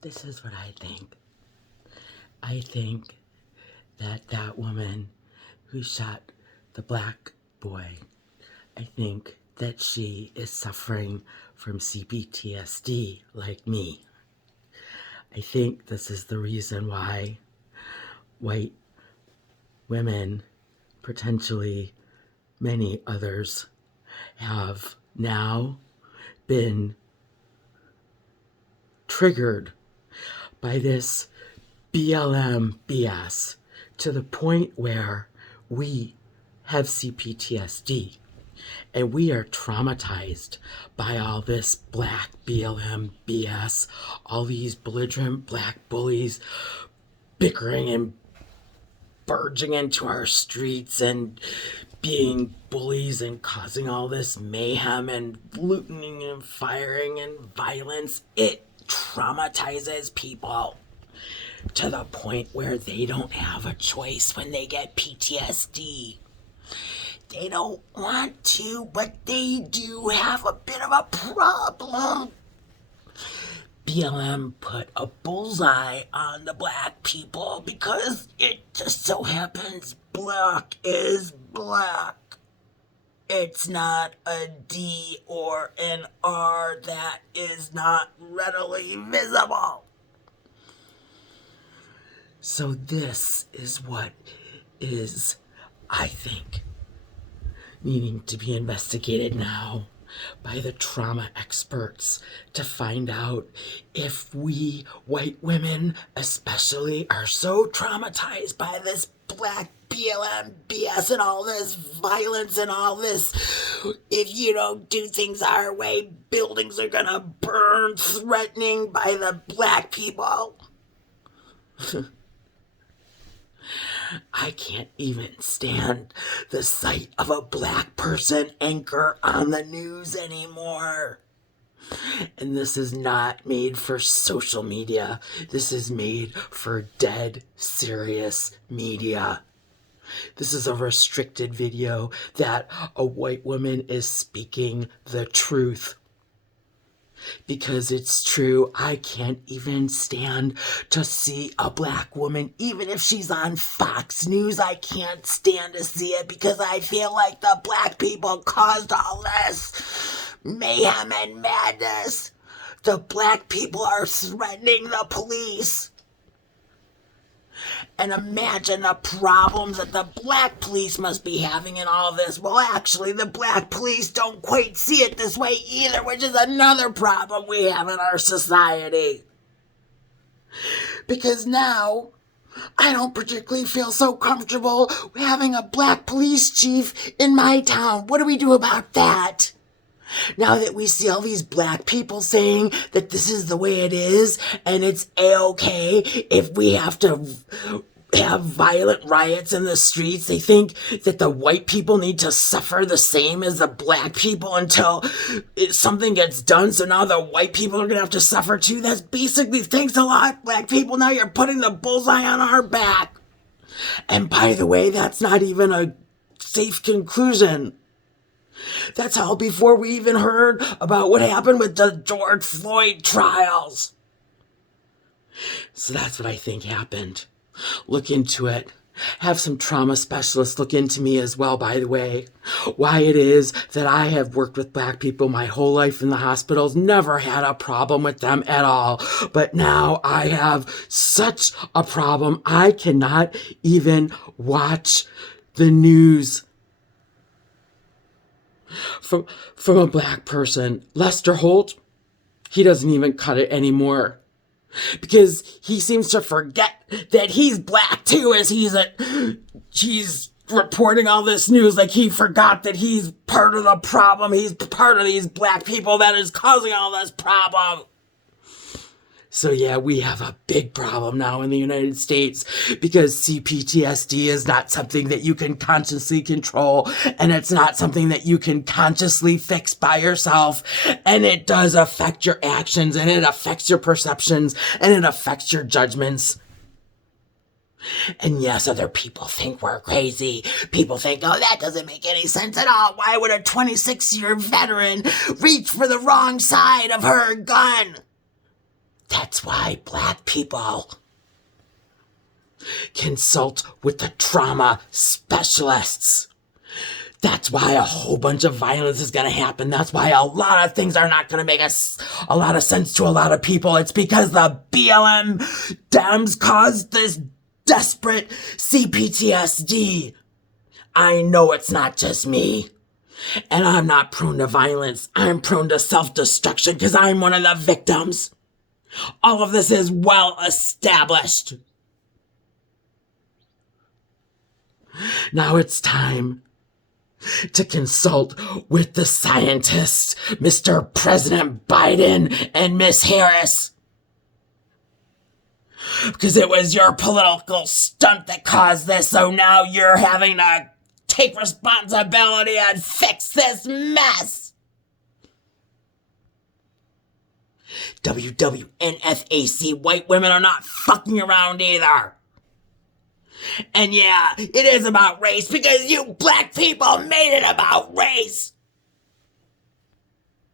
This is what I think. I think that that woman who shot the black boy, I think that she is suffering from CPTSD like me. I think this is the reason why white women, potentially many others, have now been triggered by this BLM BS to the point where we have CPTSD and we are traumatized by all this black BLM BS, all these belligerent black bullies bickering and barging into our streets and being bullies and causing all this mayhem and looting and firing and violence. It traumatizes people to the point where they don't have a choice when they get PTSD. They don't want to, but they do have a bit of a problem. BLM put a bullseye on the black people because it just so happens black is black. It's not a D or an R that is not readily visible. So this is what is, I think, needing to be investigated now by the trauma experts to find out if we white women especially are so traumatized by this black BLM BS and all this violence and all this, if you don't do things our way, buildings are gonna burn, threatening by the black people. I can't even stand the sight of a black person anchor on the news anymore. And this is not made for social media. This is made for dead serious media. This is a restricted video that a white woman is speaking the truth. Because it's true, I can't even stand to see a black woman, even if she's on Fox News. I can't stand to see it because I feel like the black people caused all this mayhem and madness. The black people are threatening the police. And imagine the problems that the black police must be having in all this. Well, actually, the black police don't quite see it this way either, which is another problem we have in our society. Because now, I don't particularly feel so comfortable having a black police chief in my town. What do we do about that? Now that we see all these black people saying that this is the way it is and it's A-okay if we have to have violent riots in the streets, they think that the white people need to suffer the same as the black people until something gets done. So now the white people are going to have to suffer too. That's basically, thanks a lot, black people. Now you're putting the bullseye on our back. And by the way, that's not even a safe conclusion. That's all before we even heard about what happened with the George Floyd trials. So that's what I think happened. Look into it. Have some trauma specialists look into me as well, by the way. Why it is that I have worked with black people my whole life in the hospitals, never had a problem with them at all. But now I have such a problem, I cannot even watch the news. From a black person, Lester Holt, he doesn't even cut it anymore. Because he seems to forget that he's black too, as he's reporting all this news like he forgot that he's part of the problem. He's part of these black people that is causing all this problem. So yeah, we have a big problem now in the United States because CPTSD is not something that you can consciously control, and it's not something that you can consciously fix by yourself, and it does affect your actions, and it affects your perceptions, and it affects your judgments. And yes, other people think we're crazy. People think, oh, that doesn't make any sense at all. Why would a 26-year veteran reach for the wrong side of her gun? That's why black people consult with the trauma specialists. That's why a whole bunch of violence is going to happen. That's why a lot of things are not going to make a lot of sense to a lot of people. It's because the BLM Dems caused this desperate CPTSD. I know it's not just me. And I'm not prone to violence. I'm prone to self-destruction because I'm one of the victims. All of this is well established. Now it's time to consult with the scientists, Mr. President Biden and Miss Harris. Because it was your political stunt that caused this, so now you're having to take responsibility and fix this mess. WW-NFAC, white women are not fucking around either. And yeah, it is about race because you black people made it about race.